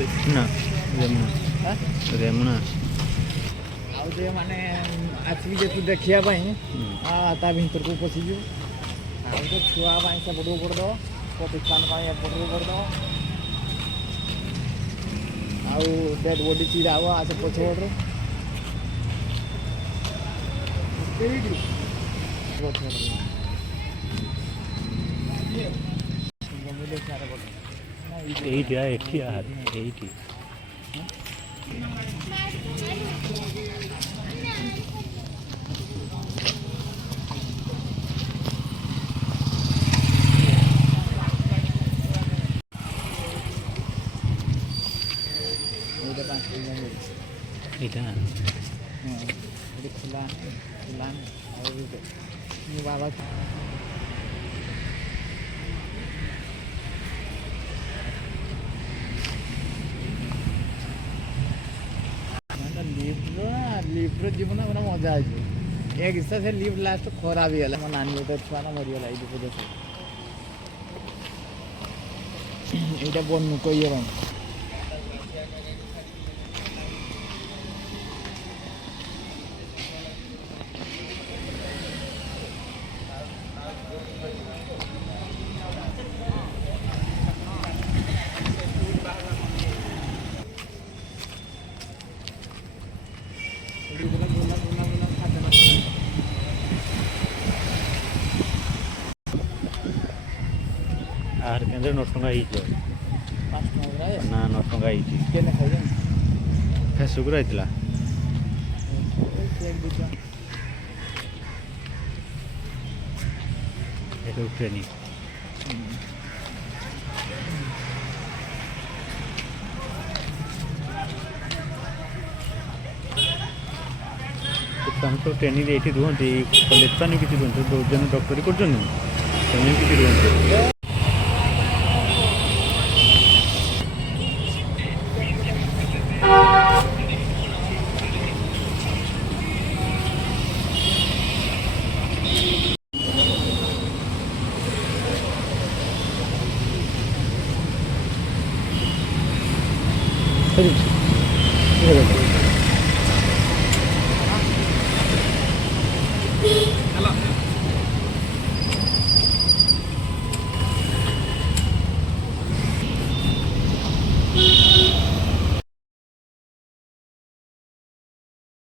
ना रेमुना आउ माने आसिक जे तू देखिया ता भीतर को पशिजु आउ तो छुआ से बड़ू कर दो प्रतिष्ठान एपटू कर दो आउ डेड बॉडी चिरा हुआ आसे पछपटे बाबा लिफ्ट जीवन पूरा मजा है एक हिस्सा से लिफ्ट लास्ट खराब ही है मो नानी गोटे छुआ ना मरीगला ये बनुक ये आहार केन्द्र 9 टंका ही ना 9 टंका ही फेसबुक रही उठेनी तो ट्रेनिंग ये रुहति कलेक्शन किसी रुहतु 2 जन डॉक्टर कर